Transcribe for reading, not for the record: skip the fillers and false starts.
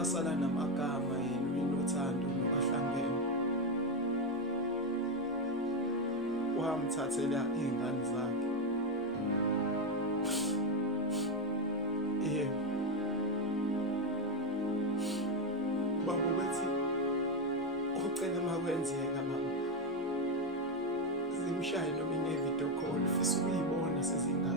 wasala namagama yena uNothando nokaHlangene. Wamthathela iy'ngane zakhe. Yebo. Baba ubethi ucela uma kwenzeka baba, zimshaye noma ine-video call ufisa ukuyibona sezingane.